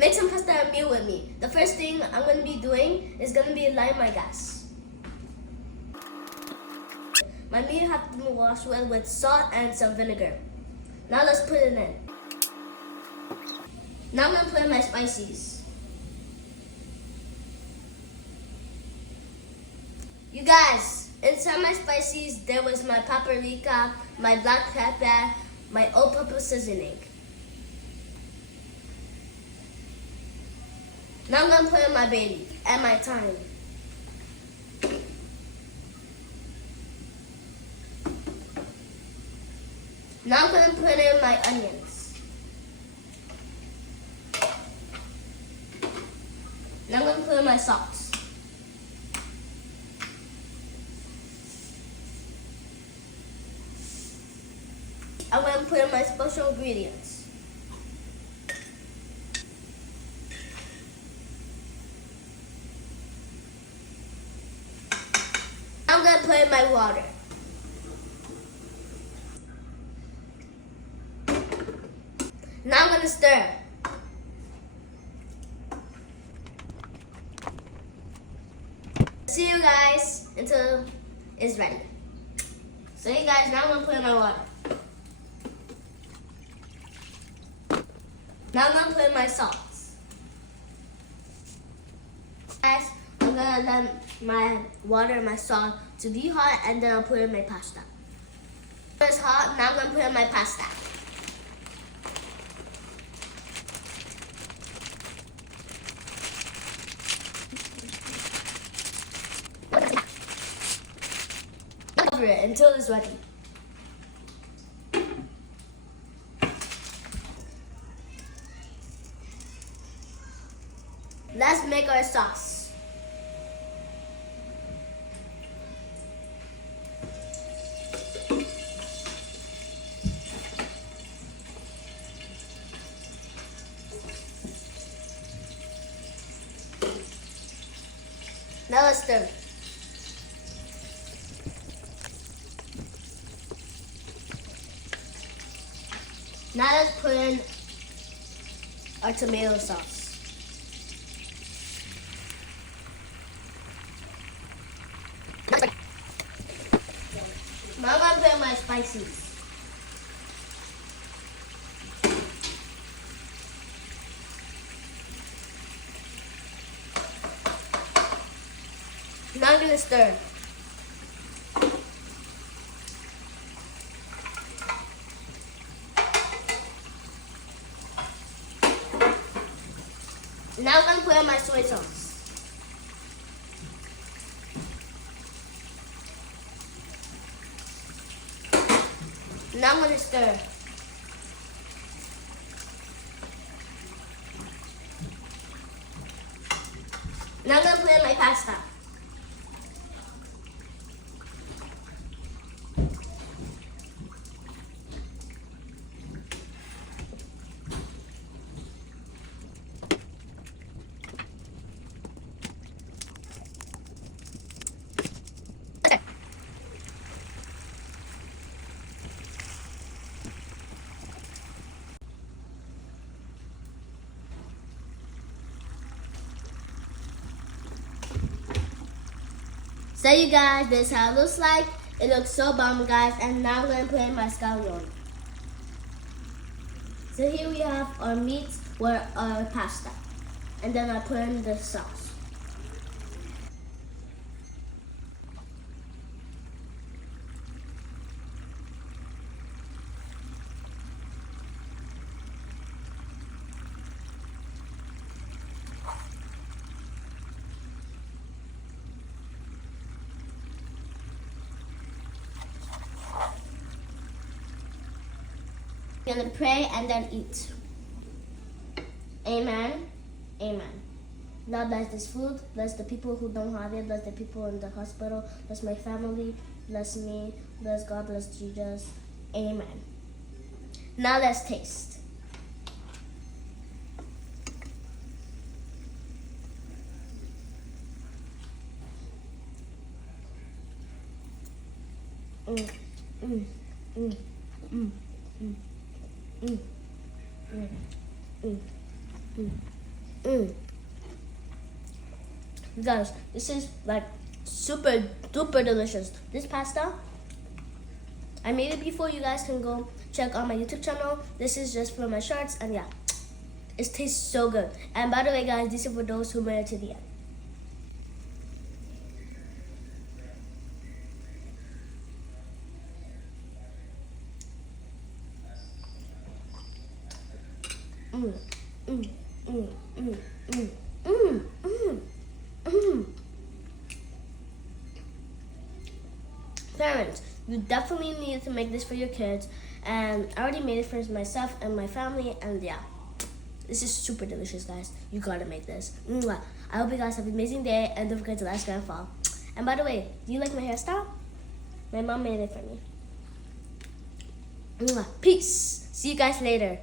Make some pasta and meal with me. The first thing I'm going to be doing is going to be light my gas. My meat has to be washed well with salt and some vinegar. Now let's put it in. Now I'm going to put in my spices. You guys, inside my spices there was my paprika, my black pepper, my all-purpose seasoning. Now I'm going to put in my bay leaf and my thyme. Now I'm going to put in my onions. Now I'm going to put in my salt. I'm going to put in my special ingredients. I'm going to put in my water. Now I'm going to stir. See you guys until it's ready. So you guys, now I'm going to put in my water. Now I'm going to put in my salt. Guys, I'm going to let my water and my salt to be hot, and then I'll put in my pasta. It's hot, now I'm going to put in my pasta. Cover it until it's ready. Let's make our sauce. Now let's stir. Now let's put in our tomato sauce. Now I'm going to put in my spices. Now I'm going to stir. Now I'm going to put in my soy sauce. Now I'm going to stir. Now I'm going to put in my pasta. So you guys, this is how it looks like. It looks so bomb, guys. And now I'm going to put in my scallion. So here we have our meat or our pasta. And then I put in the sauce. We're gonna pray and then eat. Amen. Amen. Lord, bless this food. Bless the people who don't have it. Bless the people in the hospital. Bless my family. Bless me. Bless God. Bless Jesus. Amen. Now let's taste. Mm, mm, mm, mm, mm, mm, mm, mm, mm. You guys, this is like super duper delicious. This pasta, I made it before. You guys can go check on my YouTube channel. This is just for my shorts, and yeah, it tastes so good. And by the way, guys, this is for those who made it to the end. Parents, you definitely need to make this for your kids, and I already made it for myself and my family, and yeah, this is super delicious, guys. You gotta make this. Mwah. I hope you guys have an amazing day, and don't forget to like, share, and follow. And by the way, do you like my hairstyle? My mom made it for me. Mwah. Peace. See you guys later.